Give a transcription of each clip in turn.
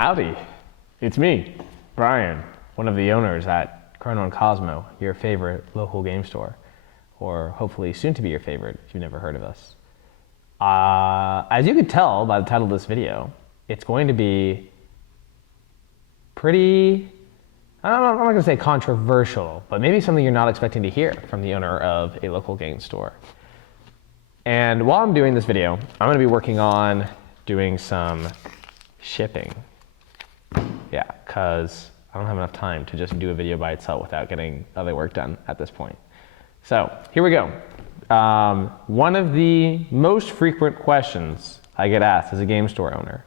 Howdy, it's me, Brian, one of the owners at Chrono and Cosmo, your favorite local game store, or hopefully soon to be your favorite if you've never heard of us. As you can tell by the title of this video, it's going to be pretty, I'm not going to say controversial, but maybe something you're not expecting to hear from the owner of a local game store. And while I'm doing this video, I'm going to be working on doing some shipping. Yeah, because I don't have enough time to just do a video by itself without getting other work done at this point. So here we go. One of the most frequent questions I get asked as a game store owner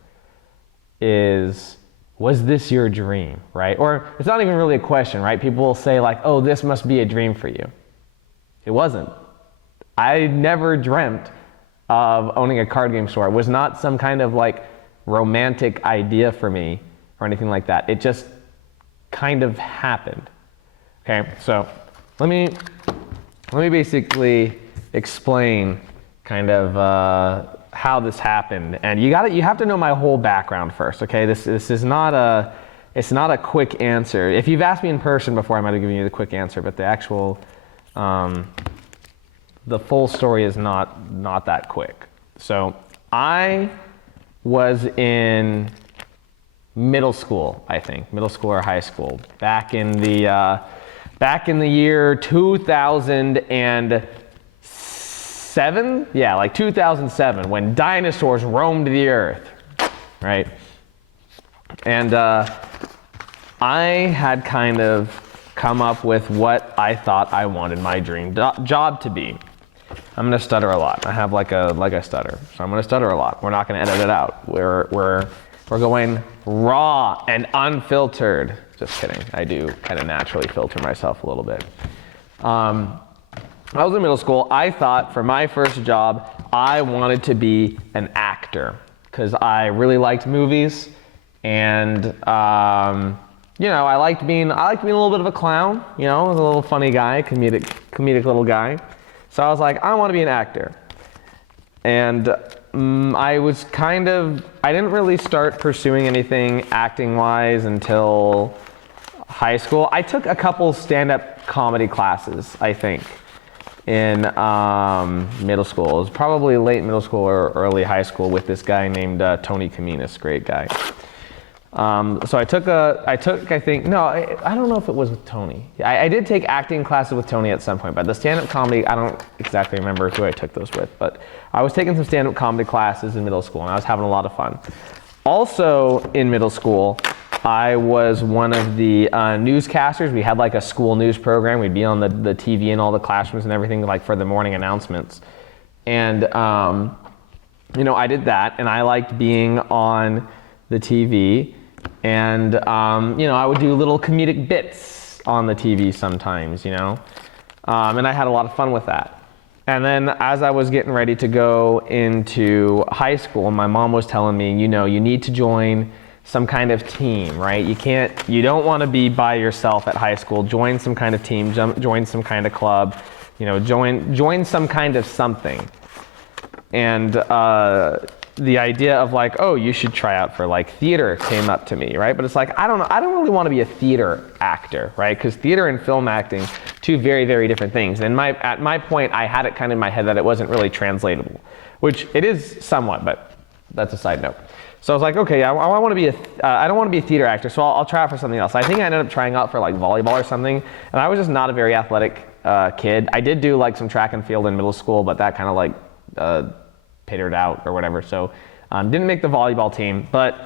is, was this your dream, right? Or it's not even really a question, right? People will say like, oh, this must be a dream for you. It wasn't. I never dreamt of owning a card game store. It was not some kind of like romantic idea for me or anything like that. It just kind of happened. Okay, so let me basically explain kind of how this happened. And you have to know my whole background first. Okay, this is not a quick answer. If you've asked me in person before, I might have given you the quick answer, but the actual the full story is not that quick. So I was in middle school, I think, middle school or high school, back in the year 2007. Yeah, like 2007, when dinosaurs roamed the earth, right? And I had kind of come up with what I thought I wanted my dream job to be. I'm gonna stutter a lot. I have like a stutter, so I'm gonna stutter a lot. We're not gonna edit it out. We're going raw and unfiltered. Just kidding. I do kind of naturally filter myself a little bit. I was in middle school. I thought for my first job, I wanted to be an actor because I really liked movies, and you know, I liked being a little bit of a clown. You know, I was a little funny guy, comedic little guy. So I was like, I want to be an actor. And I didn't really start pursuing anything acting-wise until high school. I took a couple stand-up comedy classes, I think, in middle school. It was probably late middle school or early high school with this guy named Tony Kaminas, great guy. So I don't know if it was with Tony. I did take acting classes with Tony at some point, but the stand-up comedy, I don't exactly remember who I took those with, but I was taking some stand-up comedy classes in middle school, and I was having a lot of fun. Also in middle school, I was one of the newscasters. We had like a school news program. We'd be on the TV in all the classrooms and everything, like for the morning announcements. And, you know, I did that, and I liked being on the TV. And, you know, I would do little comedic bits on the TV sometimes, you know, and I had a lot of fun with that. And then as I was getting ready to go into high school, my mom was telling me, you know, you need to join some kind of team, right? You don't want to be by yourself at high school. Join some kind of team, join some kind of club, you know, join some kind of something. And, the idea of like, oh, you should try out for like theater came up to me, right? But it's like, I don't know, I don't really want to be a theater actor, right? Because theater and film acting, two very, very different things. And at my point, I had it kind of in my head that it wasn't really translatable, which it is somewhat, but that's a side note. So I was like, okay, I want to be I don't want to be a theater actor, so I'll try out for something else. I think I ended up trying out for like volleyball or something, and I was just not a very athletic kid. I did do like some track and field in middle school, but that kind of like petered out or whatever, so didn't make the volleyball team. But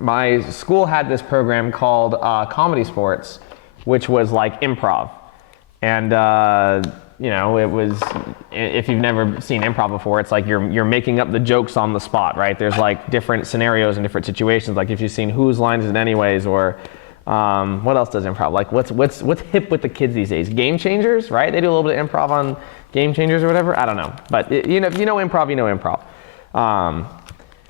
my school had this program called Comedy Sports, which was like improv. And you know, it was, if you've never seen improv before, it's like you're making up the jokes on the spot, right? There's like different scenarios and different situations, like if you've seen Whose Line Is It Anyways, or what else does improv? Like what's hip with the kids these days? Game Changers, right? They do a little bit of improv on Game Changers or whatever. I don't know, but you know, if you know improv, you know improv.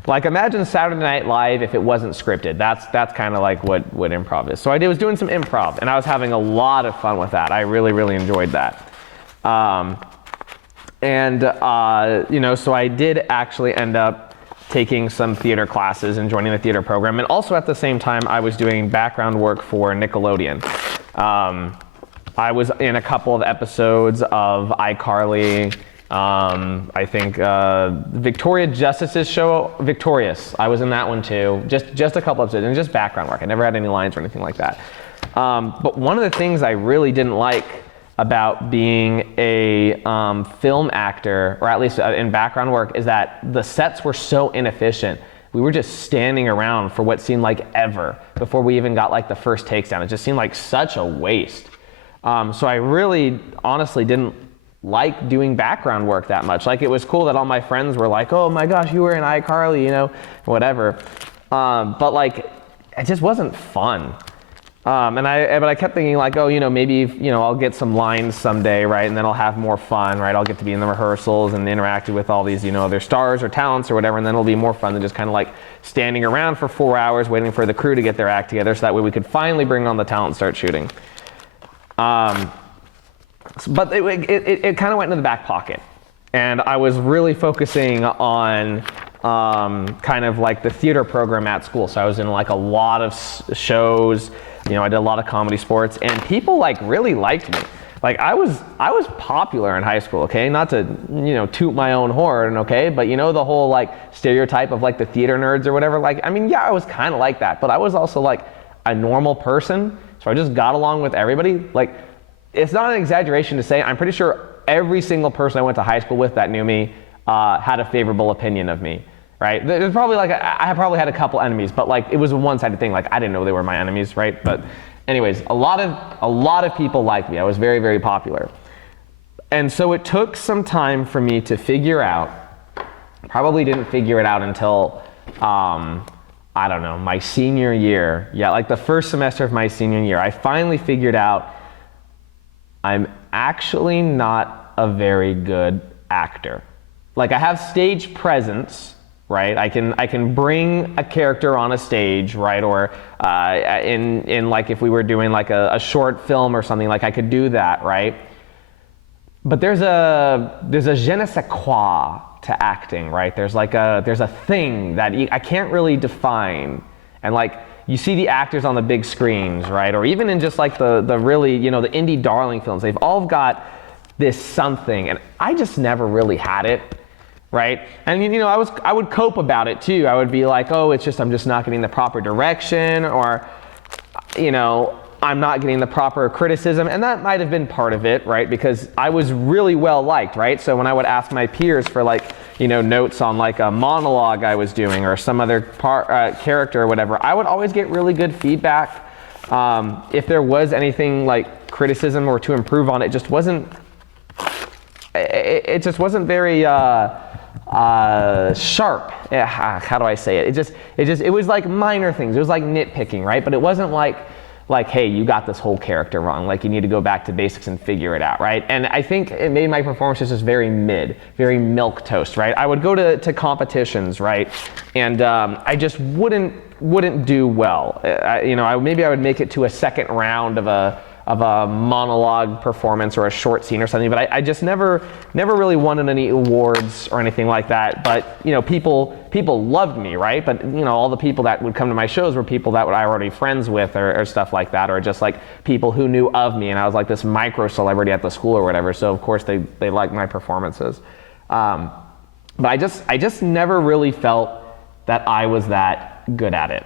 Like imagine Saturday Night Live if it wasn't scripted. That's kind of like what improv is. So I was doing some improv, and I was having a lot of fun with that. I really, really enjoyed that. You know, so I did actually end up taking some theater classes and joining the theater program. And also at the same time, I was doing background work for Nickelodeon. I was in a couple of episodes of iCarly. I think Victoria Justice's show, Victorious. I was in that one too. Just a couple episodes, and just background work. I never had any lines or anything like that. But one of the things I really didn't like about being a film actor, or at least in background work, is that the sets were so inefficient. We were just standing around for what seemed like ever before we even got like the first takes down. It just seemed like such a waste. So I really honestly didn't like doing background work that much. Like, it was cool that all my friends were like, oh my gosh, you were in iCarly, you know, whatever. But like, it just wasn't fun. But I kept thinking like, oh, you know, maybe, you know, I'll get some lines someday, right? And then I'll have more fun, right? I'll get to be in the rehearsals and interacting with all these, you know, other stars or talents or whatever, and then it'll be more fun than just kind of like standing around for 4 hours waiting for the crew to get their act together, so that way we could finally bring on the talent and start shooting. But it kind of went into the back pocket, and I was really focusing on kind of like the theater program at school. So I was in like a lot of shows. You know, I did a lot of comedy sports, and people like really liked me. Like, I was popular in high school, okay? Not to, you know, toot my own horn, okay? But you know the whole like stereotype of like the theater nerds or whatever? Like, I mean, yeah, I was kind of like that, but I was also like a normal person, so I just got along with everybody. Like, it's not an exaggeration to say, I'm pretty sure every single person I went to high school with that knew me had a favorable opinion of me. Right? There's probably like, I probably had a couple enemies, but like, it was a one-sided thing. Like, I didn't know they were my enemies, right? But anyways, a lot of people liked me. I was very, very popular. And so it took some time for me to figure out, probably didn't figure it out until, I don't know, my senior year. Yeah, like the first semester of my senior year, I finally figured out I'm actually not a very good actor. Like, I have stage presence, right? I can bring a character on a stage, right? Or in like, if we were doing like a short film or something, like I could do that, right? But there's a je ne sais quoi to acting, right? There's a thing that I can't really define. And like, you see the actors on the big screens, right? Or even in just like the really, you know, the indie darling films, they've all got this something, and I just never really had it. Right? And you know, I would cope about it too. I would be like, oh, it's just, I'm just not getting the proper direction, or, you know, I'm not getting the proper criticism. And that might have been part of it, right? Because I was really well liked, right? So when I would ask my peers for like, you know, notes on like a monologue I was doing or some other character or whatever, I would always get really good feedback. If there was anything like criticism or to improve on, it just wasn't very, sharp. How do I say it? It was like minor things. It was like nitpicking, right? But it wasn't like, hey, you got this whole character wrong. Like, you need to go back to basics and figure it out, right? And I think it made my performances just very mid, very milquetoast, right? I would go to competitions, right? And I just wouldn't do well. Maybe I would make it to a second round of a monologue performance or a short scene or something, but I just never really won any awards or anything like that. But you know, people loved me, right? But you know, all the people that would come to my shows were people that I were already friends with or stuff like that, or just like people who knew of me, and I was like this micro celebrity at the school or whatever. So of course they liked my performances. But I just never really felt that I was that good at it.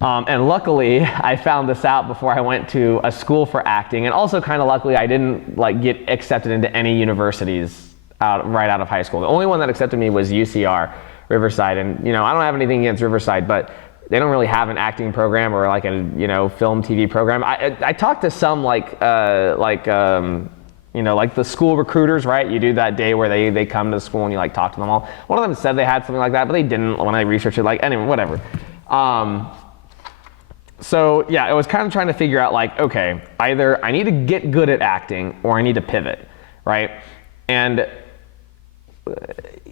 And luckily, I found this out before I went to a school for acting, and also kind of luckily, I didn't like get accepted into any universities right out of high school. The only one that accepted me was UCR, Riverside, and you know, I don't have anything against Riverside, but they don't really have an acting program or like a, you know, film TV program. I talked to some like you know, like the school recruiters, right? You do that day where they come to the school and you like talk to them all. One of them said they had something like that, but they didn't when I researched it. Like, anyway, whatever. So yeah, I was kind of trying to figure out like, okay, either I need to get good at acting or I need to pivot, right? And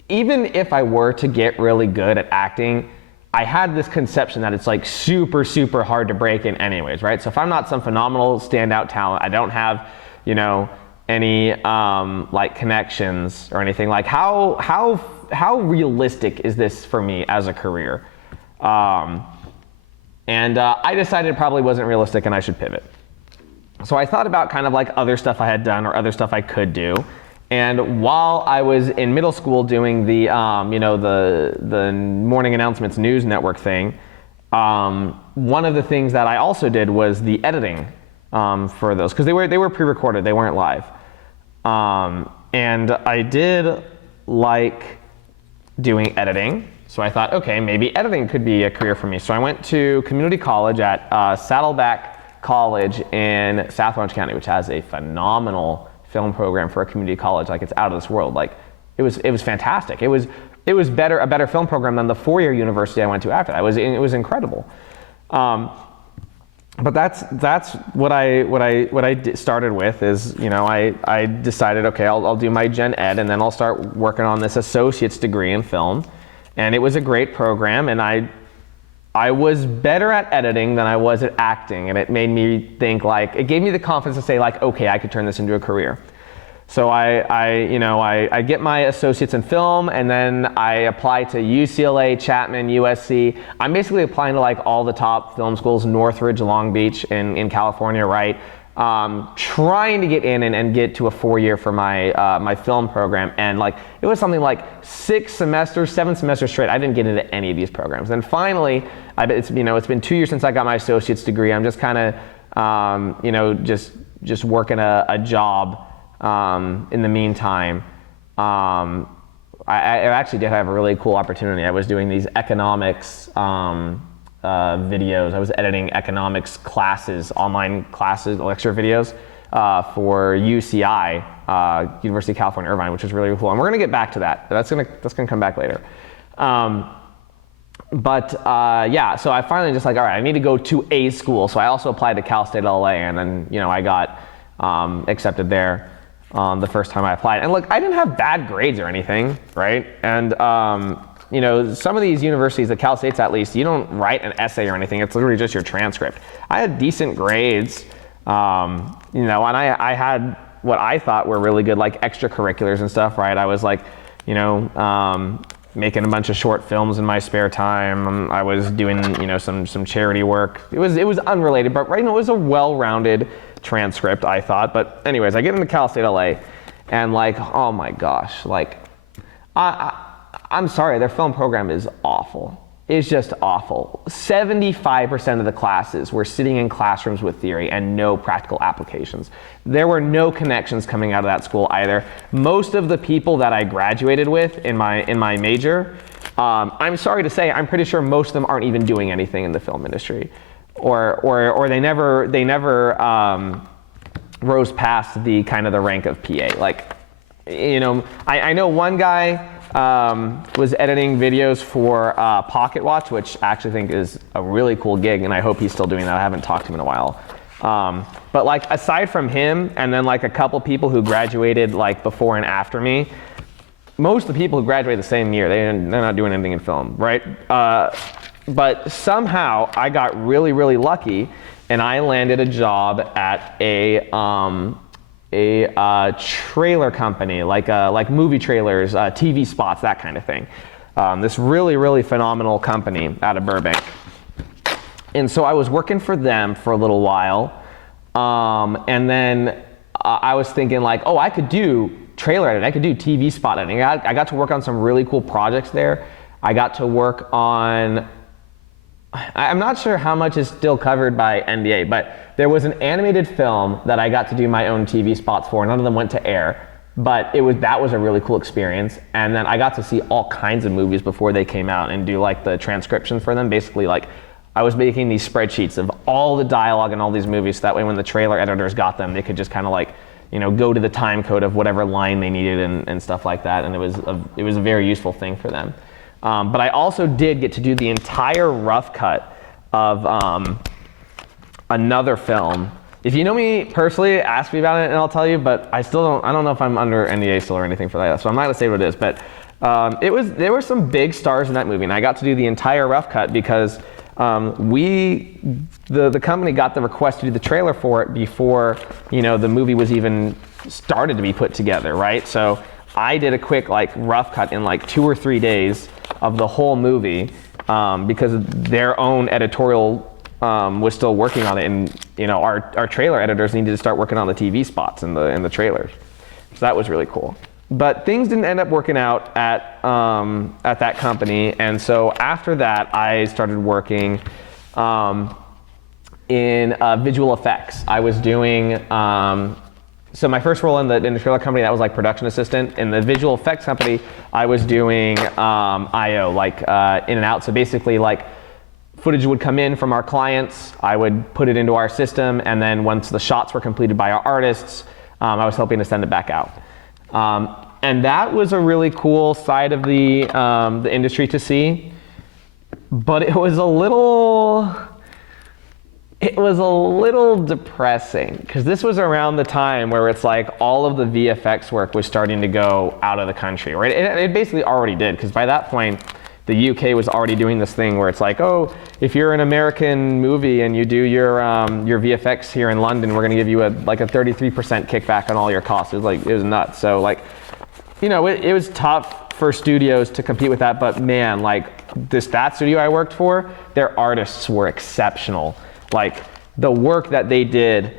even if I were to get really good at acting, I had this conception that it's like super, super hard to break in anyways, right? So if I'm not some phenomenal standout talent, I don't have, you know, any like connections or anything, like how realistic is this for me as a career? I decided it probably wasn't realistic and I should pivot. So I thought about kind of like other stuff I had done or other stuff I could do. And while I was in middle school doing the morning announcements news network thing, one of the things that I also did was the editing for those, because they were pre-recorded, they weren't live. And I did like doing editing, so I thought, okay, maybe editing could be a career for me. So I went to community college at Saddleback College in South Orange County, which has a phenomenal film program for a community college. Like, it's out of this world. Like, it was fantastic. It was a better film program than the four-year university I went to after that. It was incredible. But that's what I started with is, I decided, okay, I'll do my gen ed and then I'll start working on this associate's degree in film. And it was a great program, and I was better at editing than I was at acting, and it made me think, like, it gave me the confidence to say, like, okay, I could turn this into a career. So I get my associates in film, and then I apply to UCLA, Chapman, USC. I'm basically applying to like all the top film schools, Northridge, Long Beach in California, right? Trying to get in and get to a 4-year for my film program, and like it was something like 7 semesters straight. I didn't get into any of these programs. Then finally, it's been 2 years since I got my associate's degree. I'm just kind of just working a job in the meantime. I actually did have a really cool opportunity. I was doing these economics videos. I was editing economics classes, online classes, lecture videos for UCI, University of California, Irvine, which was really cool. And we're gonna get back to that. That's gonna come back later. Yeah, so I finally just like, all right, I need to go to a school. So I also applied to Cal State LA, and then I got accepted there the first time I applied. And look, I didn't have bad grades or anything, right? And some of these universities, at Cal State's at least, you don't write an essay or anything. It's literally just your transcript. I had decent grades, and I had what I thought were really good, like extracurriculars and stuff, right? I was like, making a bunch of short films in my spare time. I was doing, some charity work. It was unrelated, but right, it was a well-rounded transcript, I thought. But anyways, I get into Cal State LA, and like, oh my gosh, like, I'm sorry, their film program is awful. It's just awful. 75% of the classes were sitting in classrooms with theory and no practical applications. There were no connections coming out of that school either. Most of the people that I graduated with in my major, I'm sorry to say, I'm pretty sure most of them aren't even doing anything in the film industry, or they never rose past the kind of the rank of PA. Like, I know one guy was editing videos for Pocket Watch, which I actually think is a really cool gig, and I hope he's still doing that. I haven't talked to him in a while. But like, aside from him, and then like a couple people who graduated like before and after me, most of the people who graduated the same year, they're not doing anything in film, right? But somehow I got really, really lucky, and I landed a job at a trailer company, like movie trailers, TV spots, that kind of thing. This really, really phenomenal company out of Burbank. And so I was working for them for a little while, and then I was thinking like, oh, I could do trailer editing, I could do TV spot editing. I got to work on some really cool projects there. I got to work on, I'm not sure how much is still covered by NDA, but there was an animated film that I got to do my own TV spots for. None of them went to air, but that was a really cool experience. And then I got to see all kinds of movies before they came out and do like the transcription for them. Basically, like, I was making these spreadsheets of all the dialogue in all these movies, so that way when the trailer editors got them, they could just kind of like, go to the time code of whatever line they needed and stuff like that. And it was a very useful thing for them. But I also did get to do the entire rough cut of another film. If you know me personally, ask me about it and I'll tell you, but I don't know if I'm under NDA still or anything for that, so I'm not gonna say what it is, but there were some big stars in that movie, and I got to do the entire rough cut because the company got the request to do the trailer for it before, the movie was even started to be put together, right? So I did a quick like rough cut in like 2 or 3 days of the whole movie because their own editorial was still working on it, and our trailer editors needed to start working on the TV spots and the trailers. So that was really cool. But things didn't end up working out at that company, and so after that, I started working in visual effects. I was doing so my first role in the trailer company, that was like production assistant. In the visual effects company, I was doing I/O, like in and out. So basically, like footage would come in from our clients, I would put it into our system, and then once the shots were completed by our artists, I was helping to send it back out. And that was a really cool side of the industry to see, but it was a little depressing, because this was around the time where it's like all of the VFX work was starting to go out of the country, right? It basically already did, because by that point, the UK was already doing this thing where it's like, oh, if you're an American movie and you do your VFX here in London, we're going to give you a 33% kickback on all your costs. It was nuts. So like, it was tough for studios to compete with that, but man, like that studio I worked for, their artists were exceptional. Like the work that they did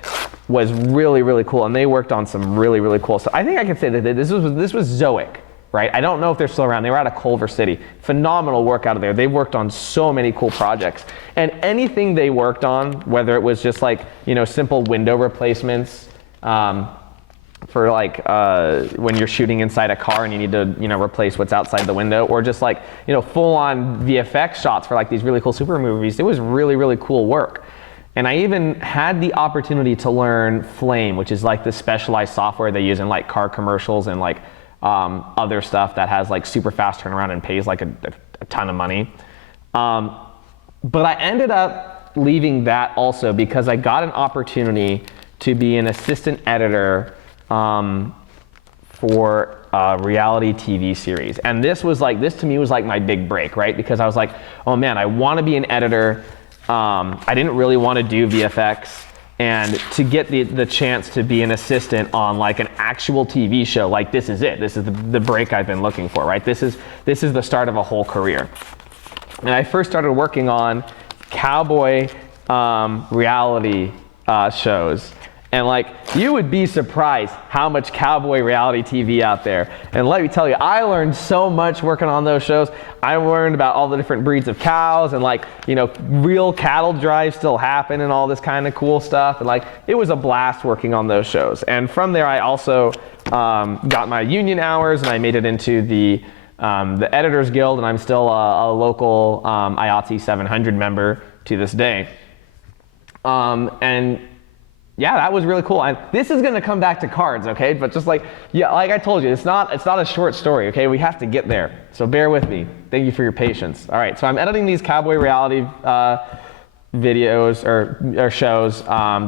was really, really cool, and they worked on some really, really cool stuff. I think I can say that this was Zoic. Right? I don't know if they're still around. They were out of Culver City. Phenomenal work out of there. They worked on so many cool projects. And anything they worked on, whether it was just like, simple window replacements for like when you're shooting inside a car and you need to, replace what's outside the window, or just like, full on VFX shots for like these really cool super movies, it was really, really cool work. And I even had the opportunity to learn Flame, which is like the specialized software they use in like car commercials and like other stuff that has like super fast turnaround and pays like a ton of money. But I ended up leaving that also because I got an opportunity to be an assistant editor for a reality TV series. And this to me was like my big break, right? Because I was like, oh man, I want to be an editor. I didn't really want to do VFX. And to get the chance to be an assistant on like an actual TV show, like this is it. This is the break I've been looking for, right? This is the start of a whole career. And I first started working on cowboy reality shows. And like, you would be surprised how much cowboy reality TV out there. And let me tell you, I learned so much working on those shows. I learned about all the different breeds of cows and like, real cattle drives still happen and all this kind of cool stuff. And like, it was a blast working on those shows. And from there, I also got my union hours, and I made it into the Editors Guild, and I'm still a local IATSE 700 member to this day. And yeah, that was really cool. And this is going to come back to cards, okay? But just like, like I told you, it's not a short story, okay? We have to get there. So bear with me. Thank you for your patience. All right, so I'm editing these cowboy reality videos or shows.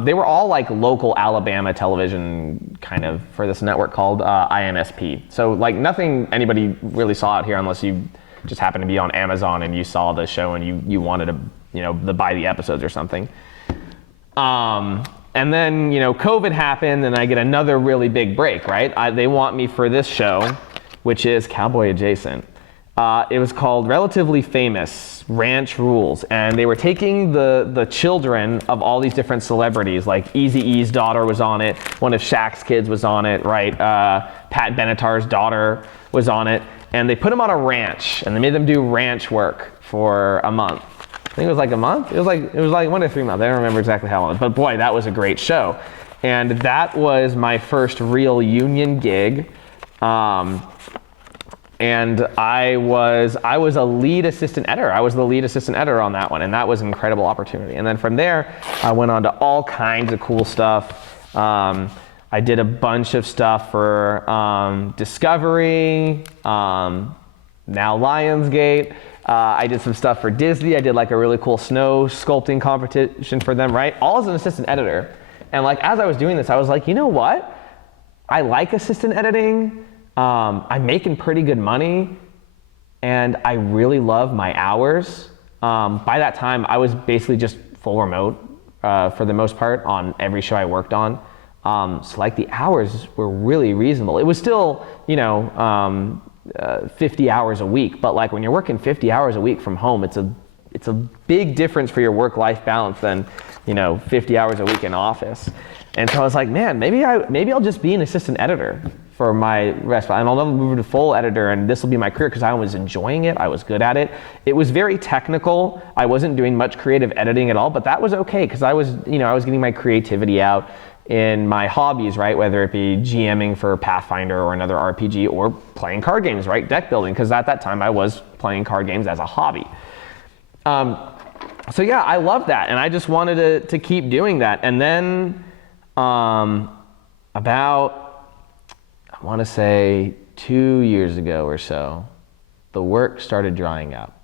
They were all like local Alabama television kind of for this network called INSP. So like nothing anybody really saw out here unless you just happened to be on Amazon and you saw the show and you wanted to, buy the episodes or something. And then, COVID happened, and I get another really big break, right? They want me for this show, which is cowboy adjacent. It was called Relatively Famous Ranch Rules, and they were taking the children of all these different celebrities, like Eazy-E's daughter was on it, one of Shaq's kids was on it, right? Pat Benatar's daughter was on it, and they put them on a ranch, and they made them do ranch work for a month. I think it was like a month. It was like 1 to 3 months. I don't remember exactly how long, but boy, that was a great show. And that was my first real union gig. And I was a lead assistant editor. I was the lead assistant editor on that one, and that was an incredible opportunity. And then from there, I went on to all kinds of cool stuff. I did a bunch of stuff for Discovery, now Lionsgate. I did some stuff for Disney. I did like a really cool snow sculpting competition for them, right? All as an assistant editor. And like, as I was doing this, I was like, you know what? I like assistant editing. I'm making pretty good money, and I really love my hours. By that time, I was basically just full remote for the most part on every show I worked on. So like the hours were really reasonable. It was still, 50 hours a week, but like when you're working 50 hours a week from home, it's a big difference for your work-life balance than, 50 hours a week in office. And so I was like, man, maybe I'll just be an assistant editor for my rest, and I'll never move to full editor, and this will be my career, because I was enjoying it. I was good at it. It was very technical. I wasn't doing much creative editing at all, but that was okay, because I was getting my creativity out in my hobbies, right? Whether it be GMing for Pathfinder or another RPG, or playing card games, right? Deck building, because at that time I was playing card games as a hobby. So yeah, I loved that, and I just wanted to keep doing that. And then about, I want to say 2 years ago or so, the work started drying up.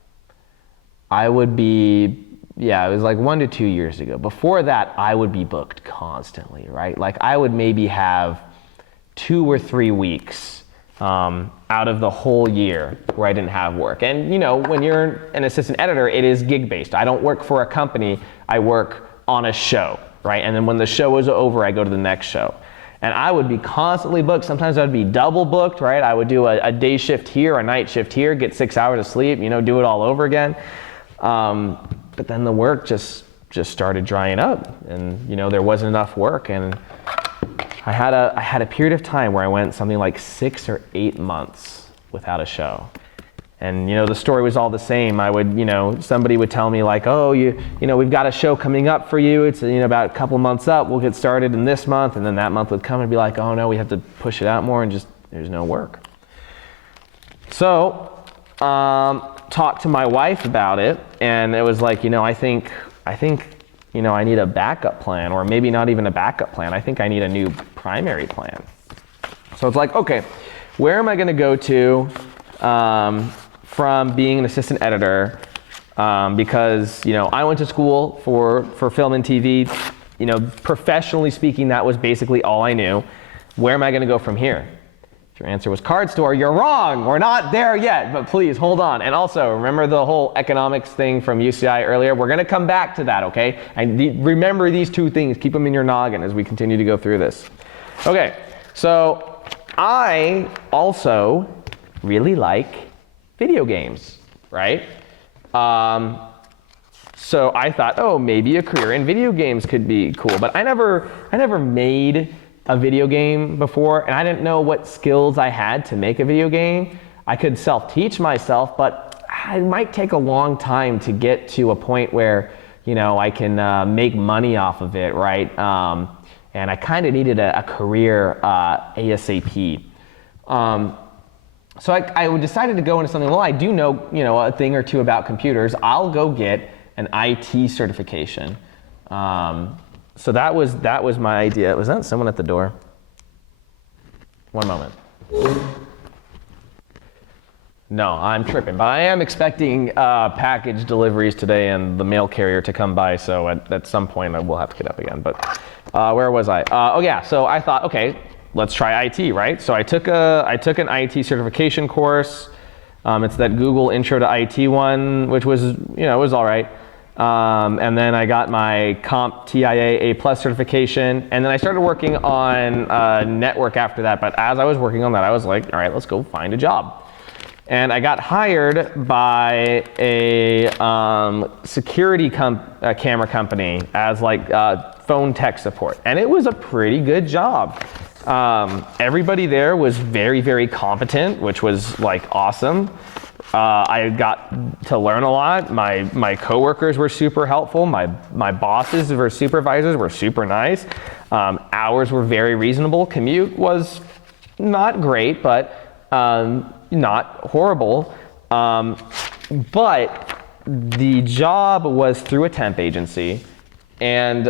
It was like 1 to 2 years ago. Before that, I would be booked constantly, right? Like I would maybe have 2 or 3 weeks out of the whole year where I didn't have work. And when you're an assistant editor, it is gig-based. I don't work for a company, I work on a show, right? And then when the show is over, I go to the next show. And I would be constantly booked. Sometimes I would be double booked, right? I would do a day shift here, a night shift here, get 6 hours of sleep, do it all over again. But then the work just started drying up, and there wasn't enough work. And I had a period of time where I went something like 6 or 8 months without a show. And the story was all the same. I would, somebody would tell me like, oh, we've got a show coming up for you. It's about a couple months up. We'll get started in this month, and then that month would come and be like, oh no, we have to push it out more, and just there's no work. So, talked to my wife about it, and it was like, I think I need a backup plan, or maybe not even a backup plan. I think I need a new primary plan. So it's like, okay, where am I going to go to from being an assistant editor, because I went to school for film and TV. Professionally speaking, that was basically all I knew. Where am I going to go from here? If your answer was card store, you're wrong. We're not there yet, but please hold on. And also, remember the whole economics thing from UCI earlier? We're going to come back to that, okay? And remember these 2 things. Keep them in your noggin as we continue to go through this. Okay, so I also really like video games, right? So I thought, oh, maybe a career in video games could be cool. But I never made a video game before, and I didn't know what skills I had to make a video game. I could self-teach myself, but it might take a long time to get to a point where I can make money off of it, right? And I kind of needed a career ASAP. So I decided to go into something, well, I do know, a thing or two about computers. I'll go get an IT certification. So that was my idea. Was that someone at the door? One moment. No, I'm tripping, but I am expecting package deliveries today and the mail carrier to come by, so at some point I will have to get up again. But where was I? So I thought, okay, let's try IT, right? So I took an IT certification course. It's that Google Intro to IT one, which was, it was all right. And then I got my Comp TIA A+ certification, and then I started working on network after that. But as I was working on that, I was like, all right, let's go find a job. And I got hired by a security camera company as like phone tech support, and it was a pretty good job. Everybody there was very, very competent, which was like awesome. I got to learn a lot. My coworkers were super helpful. My bosses or supervisors were super nice. Hours were very reasonable. Commute was not great, but not horrible. But the job was through a temp agency, and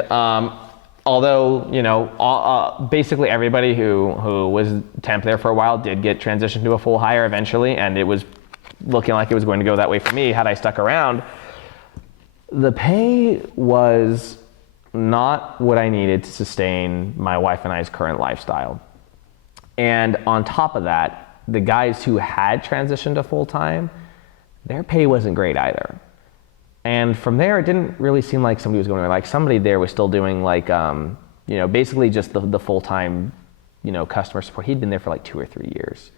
although basically everybody who was temp there for a while did get transitioned to a full hire eventually, and it was looking like it was going to go that way for me had I stuck around. The pay was not what I needed to sustain my wife and I's current lifestyle. And on top of that, the guys who had transitioned to full-time, their pay wasn't great either. And from there, it didn't really seem like somebody was going to, like somebody there was still doing like, basically just the full-time, customer support. He'd been there for like 2 or 3 years,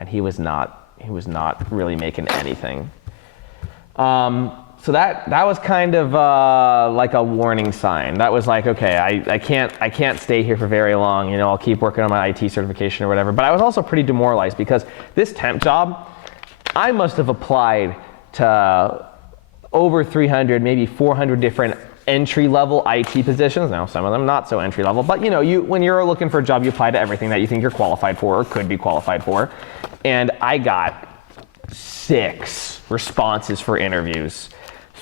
and he was not really making anything. So that was kind of like a warning sign. That was like, okay, I can't stay here for very long. I'll keep working on my IT certification or whatever. But I was also pretty demoralized because this temp job, I must have applied to over 300, maybe 400 different entry-level IT positions. Now, some of them not so entry-level, but when you're looking for a job, you apply to everything that you think you're qualified for or could be qualified for. And I got 6 responses for interviews.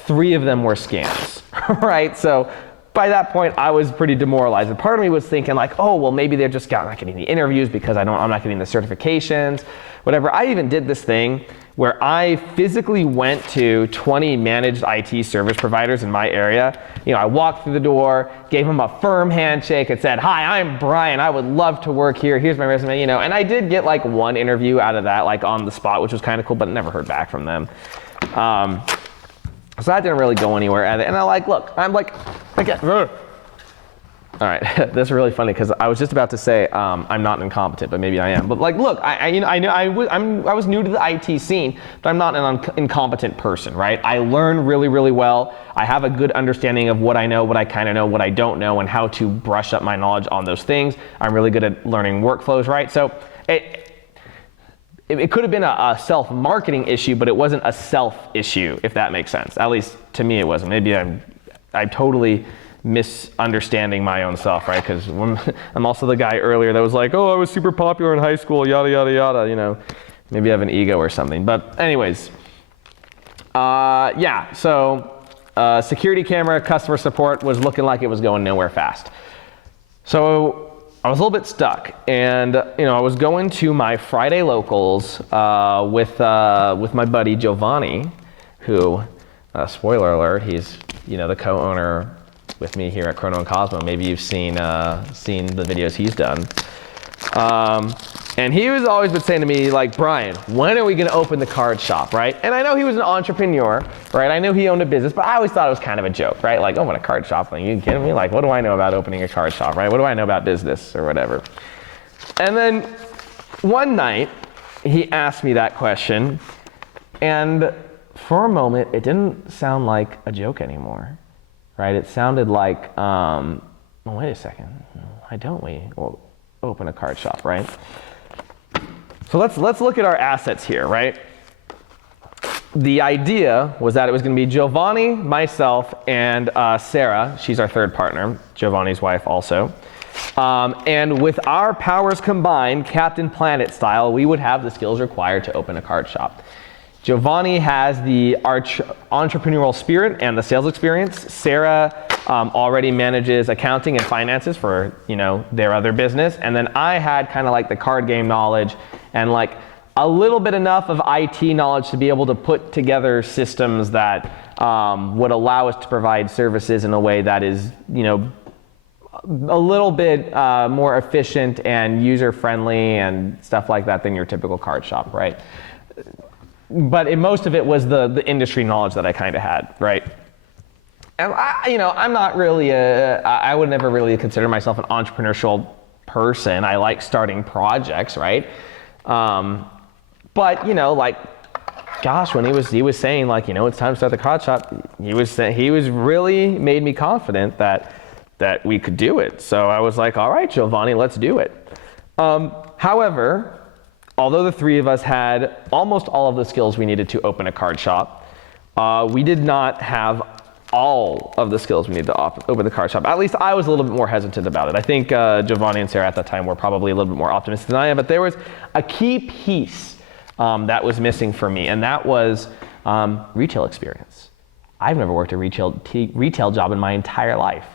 3 of them were scams, right? So by that point, I was pretty demoralized. And part of me was thinking like, oh, well, maybe they're just not getting the interviews because I'm not getting the certifications, whatever. I even did this thing where I physically went to 20 managed IT service providers in my area. I walked through the door, gave them a firm handshake and said, hi, I'm Brian. I would love to work here. Here's my resume, and I did get like 1 interview out of that, like on the spot, which was kind of cool, but never heard back from them. So that didn't really go anywhere. And I'm like, all right, that's really funny because I was just about to say I'm not incompetent, but maybe I am. But like, look, I was new to the IT scene, but I'm not an incompetent person, right? I learn really, really well. I have a good understanding of what I know, what I kind of know, what I don't know, and how to brush up my knowledge on those things. I'm really good at learning workflows, right? So it could have been a self-marketing issue, but it wasn't a self issue, if that makes sense. At least to me, it wasn't. Maybe I'm totally misunderstanding my own self, right? Because I'm also the guy earlier that was like, oh, I was super popular in high school, yada, yada, yada, maybe I have an ego or something. But anyways, so security camera, customer support was looking like it was going nowhere fast. So I was a little bit stuck, and I was going to my Friday locals with my buddy Giovanni, who, spoiler alert, he's the co-owner with me here at Chrono and Cosmo. Maybe you've seen the videos he's done. And he was always been saying to me, like, Brian, when are we going to open the card shop, right? And I know he was an entrepreneur, right? I knew he owned a business, but I always thought it was kind of a joke, right? Like, open a card shop, like, you kidding me? Like, what do I know about opening a card shop, right? What do I know about business or whatever? And then one night, he asked me that question, and for a moment, it didn't sound like a joke anymore, right? It sounded like, well, wait a second, why don't we open a card shop, right? So let's look at our assets here, right? The idea was that it was going to be Giovanni, myself, and Sarah. She's our third partner, Giovanni's wife also. And with our powers combined, Captain Planet style, we would have the skills required to open a card shop. Giovanni has the entrepreneurial spirit and the sales experience. Sarah already manages accounting and finances for their other business, and then I had kind of like the card game knowledge and like a little bit enough of IT knowledge to be able to put together systems that would allow us to provide services in a way that is a little bit more efficient and user friendly and stuff like that than your typical card shop, right? But most of it was the industry knowledge that I kind of had, right? And I'm not really I would never really consider myself an entrepreneurial person. I like starting projects, right? But like, gosh, when he was saying like, it's time to start the card shop, he was really made me confident that we could do it. So I was like, all right, Giovanni, let's do it. However, although the 3 of us had almost all of the skills we needed to open a card shop, we did not have all of the skills we needed to open the card shop. At least I was a little bit more hesitant about it. I think Giovanni and Sarah at that time were probably a little bit more optimistic than I am, but there was a key piece that was missing for me, and that was retail experience. I've never worked a retail job in my entire life.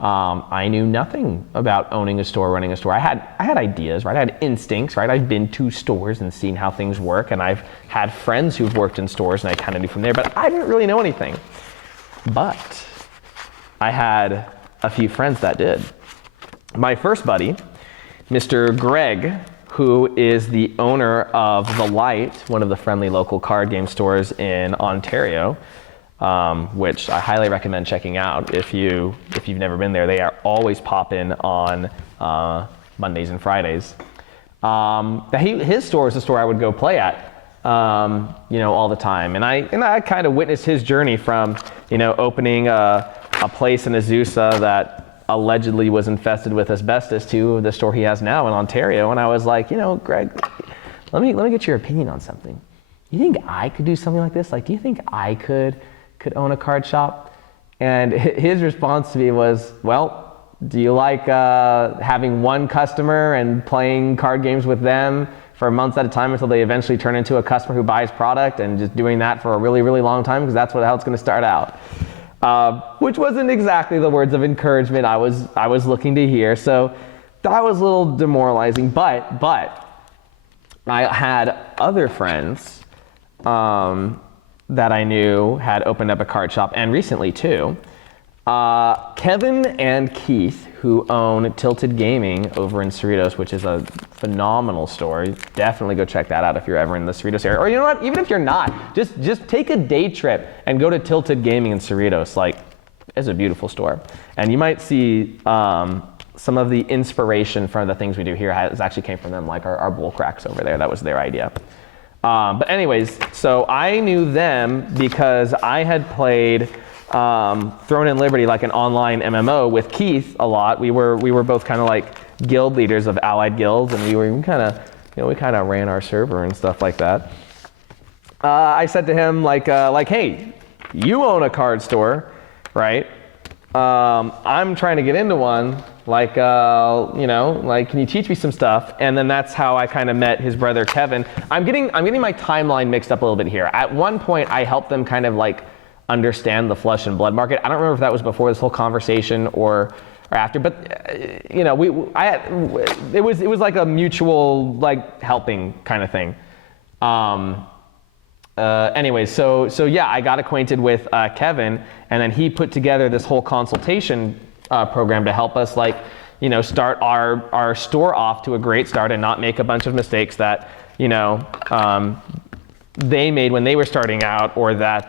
I knew nothing about owning a store, running a store. I had ideas, right? I had instincts, right? I've been to stores and seen how things work, and I've had friends who've worked in stores, and I kind of knew from there, but I didn't really know anything. But I had a few friends that did. My first buddy, Mr. Greg, who is the owner of The Light, one of the friendly local card game stores in Ontario, which I highly recommend checking out if you've never been there. They are always popping on Mondays and Fridays. His store is the store I would go play at, all the time. And I kind of witnessed his journey from, opening a place in Azusa that allegedly was infested with asbestos to the store he has now in Ontario. And I was like, Greg, let me get your opinion on something. You think I could do something like this? Like, do you think I could own a card shop? And his response to me was, well, do you like having one customer and playing card games with them for months at a time until they eventually turn into a customer who buys product, and just doing that for a really, really long time, because that's how it's going to start out. Which wasn't exactly the words of encouragement I was looking to hear. So that was a little demoralizing, but I had other friends that I knew had opened up a card shop, and recently too. Kevin and Keith, who own Tilted Gaming over in Cerritos, which is a phenomenal store. Definitely go check that out if you're ever in the Cerritos area. Or you know what, even if you're not, just take a day trip and go to Tilted Gaming in Cerritos. Like, it's a beautiful store. And you might see some of the inspiration for the things we do here has actually came from them, like our bull cracks over there. That was their idea. But anyways, so I knew them because I had played Throne and Liberty, like an online MMO, with Keith a lot. We were both kind of like guild leaders of allied guilds, and we kind of ran our server and stuff like that. I said to him like, hey, you own a card store, right? I'm trying to get into one. Like, can you teach me some stuff? And then that's how I kind of met his brother Kevin. I'm getting my timeline mixed up a little bit here. At one point, I helped them kind of like understand the flesh and blood market. I don't remember if that was before this whole conversation or after, but it was like a mutual like helping kind of thing. Anyways, so yeah, I got acquainted with Kevin, and then he put together this whole consultation program to help us start our store off to a great start and not make a bunch of mistakes that they made when they were starting out, or that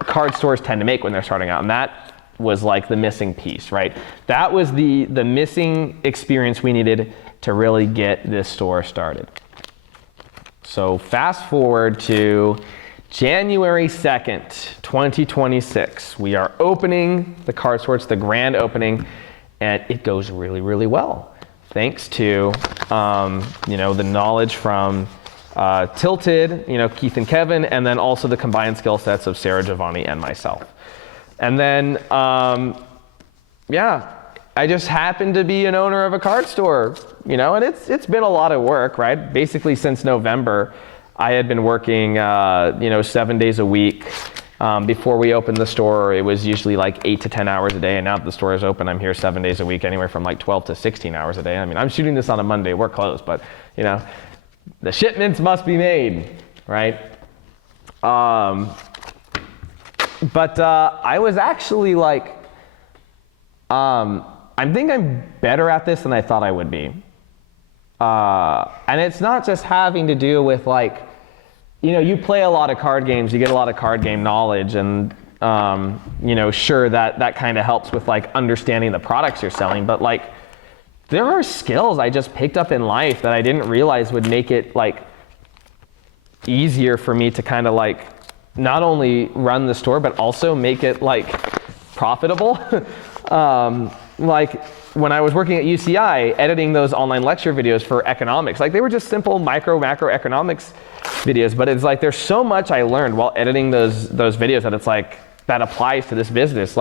card stores tend to make when they're starting out. And that was like the missing piece, right? That was the missing experience we needed to really get this store started. So fast forward to January 2nd, 2026. We are opening the card store. It's the grand opening, and it goes really, really well. Thanks to the knowledge from Tilted, Keith and Kevin, and then also the combined skill sets of Sarah, Giovanni, and myself. And then, I just happened to be an owner of a card store, and it's been a lot of work, right? Basically, since November, I had been working, 7 days a week. Before we opened the store, it was usually like 8 to 10 hours a day, and now that the store is open, I'm here 7 days a week, anywhere from like 12 to 16 hours a day. I mean, I'm shooting this on a Monday, we're closed, but the shipments must be made, right? But I was actually like, I think I'm better at this than I thought I would be. And it's not just having to do with you play a lot of card games, you get a lot of card game knowledge, and sure, that kind of helps with understanding the products you're selling, but there are skills I just picked up in life that I didn't realize would make it easier for me to kind of not only run the store, but also make it profitable. When I was working at UCI, editing those online lecture videos for economics, they were just simple macro economics videos, but it's there's so much I learned while editing those videos that it's that applies to this business,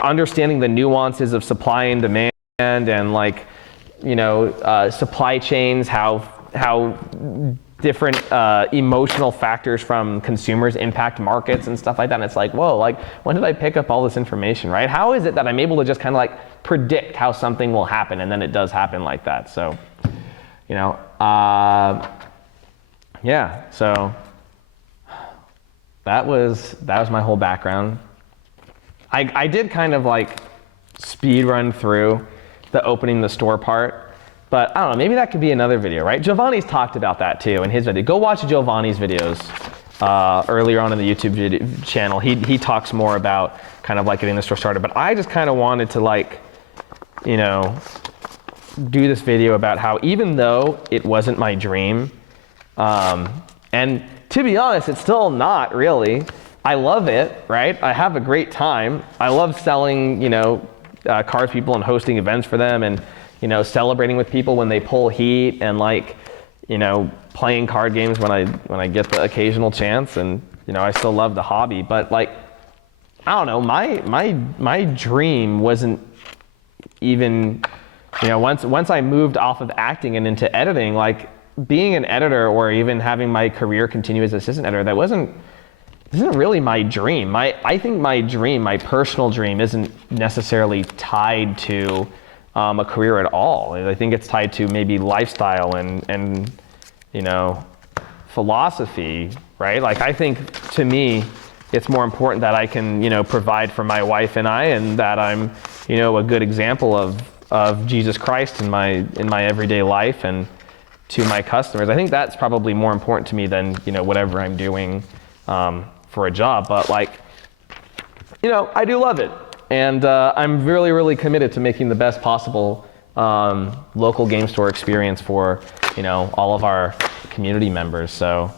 understanding the nuances of supply and demand, and supply chains, how different emotional factors from consumers impact markets and stuff like that. And it's whoa, when did I pick up all this information, right? How is it that I'm able to just kind of predict how something will happen, and then it does happen like that? So, so that was my whole background. I did kind of speed run through the opening the store part. But I don't know, maybe that could be another video, right? Giovanni's talked about that too in his video. Go watch Giovanni's videos earlier on in the YouTube channel. He talks more about kind of like getting the store started, but I just kind of wanted to like, you know, do this video about how even though it wasn't my dream, and to be honest, it's still not really. I love it, right? I have a great time. I love selling, you know, cars to people and hosting events for them, and, you know, celebrating with people when they pull heat, and like, you know, playing card games when I get the occasional chance, and, you know, I still love the hobby. But like, I don't know, my dream wasn't even, you know, once I moved off of acting and into editing, like being an editor or even having my career continue as assistant editor, that isn't really my dream. I think my dream, my personal dream, isn't necessarily tied to a career at all. I think it's tied to maybe lifestyle and you know, philosophy, right? Like, I think to me, it's more important that I can, you know, provide for my wife and I, and that I'm, you know, a good example of Jesus Christ in my everyday life and to my customers. I think that's probably more important to me than, you know, whatever I'm doing for a job. But like, you know, I do love it, and I'm really, really committed to making the best possible local game store experience for, you know, all of our community members. So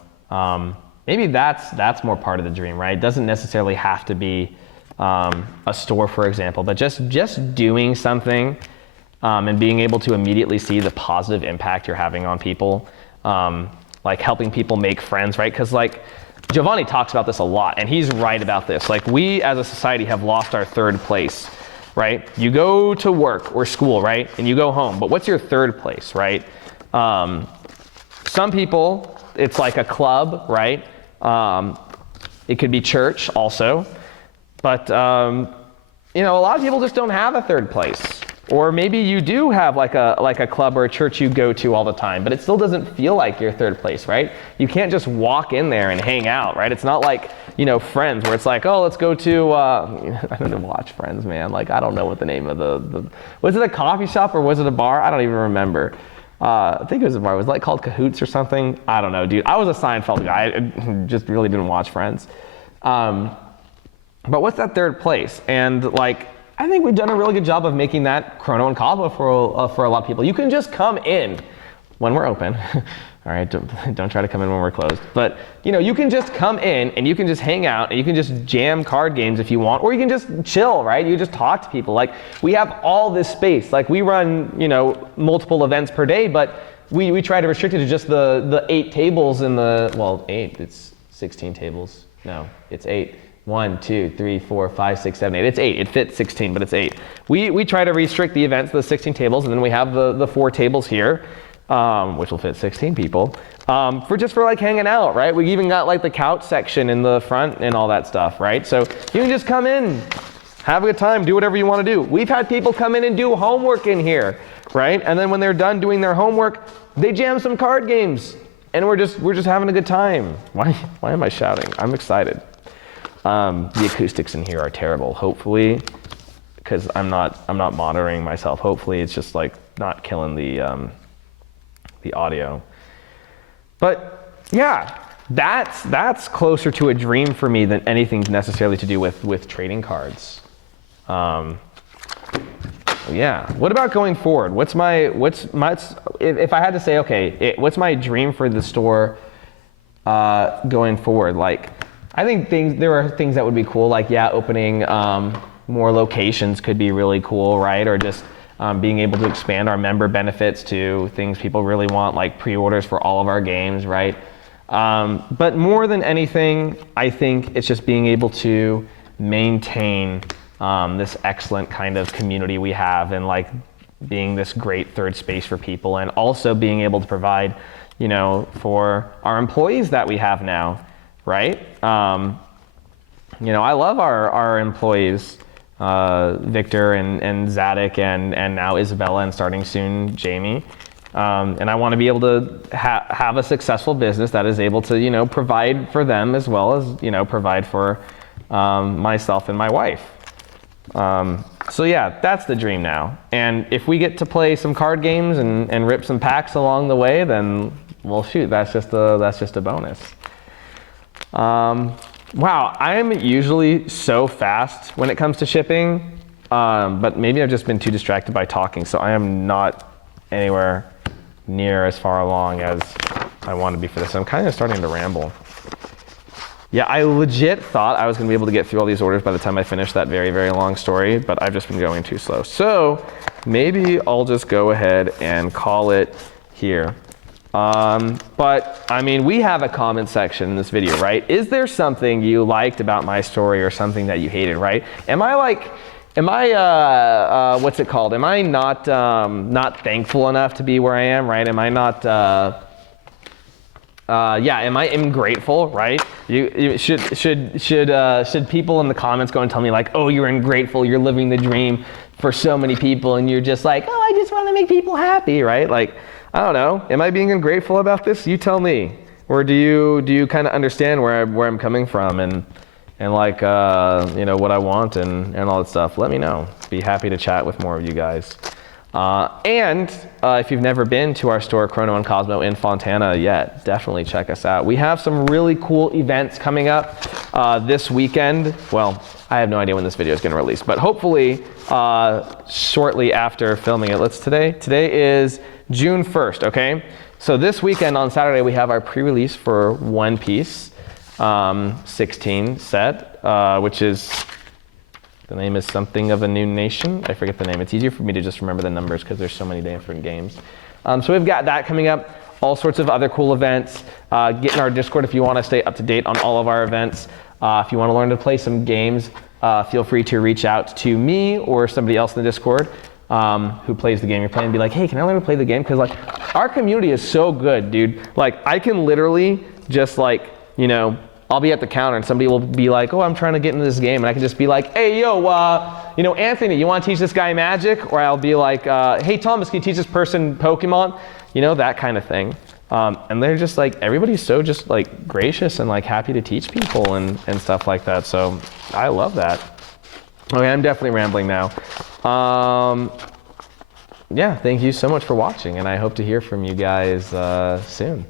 maybe that's more part of the dream, right? It doesn't necessarily have to be a store, for example, but just doing something and being able to immediately see the positive impact you're having on people, like helping people make friends, right? Because like Giovanni talks about this a lot, and he's right about this. Like, we as a society have lost our third place, right? You go to work or school, right? And you go home, but what's your third place, right? Some people, it's like a club, right? It could be church also, but you know, a lot of people just don't have a third place. Or maybe you do have like a club or a church you go to all the time, but it still doesn't feel like your third place, right? You can't just walk in there and hang out, right? It's not like, you know, Friends, where it's like, oh, let's go to, I don't know, watch Friends, man. Like, I don't know what the name of the was it a coffee shop or was it a bar? I don't even remember. I think it was a bar. Was it like called Cahoots or something? I don't know, dude. I was a Seinfeld guy. I just really didn't watch Friends. But what's that third place? And like, I think we've done a really good job of making that Chrono and Cosmo for a lot of people. You can just come in when we're open. All right, don't try to come in when we're closed. But, you know, you can just come in and you can just hang out and you can just jam card games if you want, or you can just chill, right? You just talk to people. Like, we have all this space. Like, we run, you know, multiple events per day, but we try to restrict it to just the 8 tables in the, well, 8, it's 16 tables. No, it's 8. 1, 2, 3, 4, 5, 6, 7, 8. It's 8. It fits 16, but it's 8. We try to restrict the events to the 16 tables, and then we have the 4 tables here, which will fit 16 people, for like hanging out, right? We even got like the couch section in the front and all that stuff, right? So you can just come in, have a good time, do whatever you want to do. We've had people come in and do homework in here, right? And then when they're done doing their homework, they jam some card games, and we're just having a good time. Why am I shouting? I'm excited. The acoustics in here are terrible. Hopefully, because I'm not monitoring myself. Hopefully, it's just like not killing the audio. But yeah, that's closer to a dream for me than anything necessarily to do with trading cards. Yeah. What about going forward? What's my if I had to say, okay, what's my dream for the store going forward? Like, I think there are things that would be cool, like, yeah, opening more locations could be really cool, right? Or just being able to expand our member benefits to things people really want, like pre-orders for all of our games, right? But more than anything, I think it's just being able to maintain this excellent kind of community we have, and like being this great third space for people, and also being able to provide, you know, for our employees that we have now. Right? You know, I love our employees, Victor and Zadok and now Isabella, and starting soon Jamie. And I want to be able to have a successful business that is able to, you know, provide for them as well as, you know, provide for myself and my wife. So yeah, that's the dream now. And if we get to play some card games and rip some packs along the way, then, well, shoot, that's just a bonus. Wow, I'm usually so fast when it comes to shipping, but maybe I've just been too distracted by talking, so I am not anywhere near as far along as I want to be for this. I'm kind of starting to ramble. Yeah, I legit thought I was going to be able to get through all these orders by the time I finished that very, very long story, but I've just been going too slow. So maybe I'll just go ahead and call it here. But I mean, we have a comment section in this video, right? Is there something you liked about my story or something that you hated, right? Am I what's it called? Am I not thankful enough to be where I am, right? Am I not, am I ungrateful, right? Should people in the comments go and tell me like, oh, you're ungrateful, you're living the dream for so many people, and you're just like, oh, I just want to make people happy, right? Like, I don't know. Am I being ungrateful about this? You tell me. Or do you kind of understand where I'm coming from and like what I want and all that stuff? Let me know. Be happy to chat with more of you guys. And if you've never been to our store, Chrono and Cosmo in Fontana yet, definitely check us out. We have some really cool events coming up this weekend. Well, I have no idea when this video is going to release, but hopefully shortly after filming it. Today is June 1st, okay? So this weekend on Saturday, we have our pre-release for One Piece 16 set, which is... The name is something of a new nation. I forget the name. It's easier for me to just remember the numbers because there's so many different games. So we've got that coming up, all sorts of other cool events. Get in our Discord if you want to stay up to date on all of our events. If you want to learn to play some games, feel free to reach out to me or somebody else in the Discord who plays the game you're playing and be like, hey, can I learn to play the game? Because like our community is so good, dude. Like I can literally just like, I'll be at the counter and somebody will be like, oh, I'm trying to get into this game. And I can just be like, hey, yo, Anthony, you want to teach this guy Magic? Or I'll be like, hey, Thomas, can you teach this person Pokemon? That kind of thing. And they're just like, everybody's so just like gracious and like happy to teach people and stuff like that. So I love that. Okay, I'm definitely rambling now. Yeah, thank you so much for watching. And I hope to hear from you guys soon.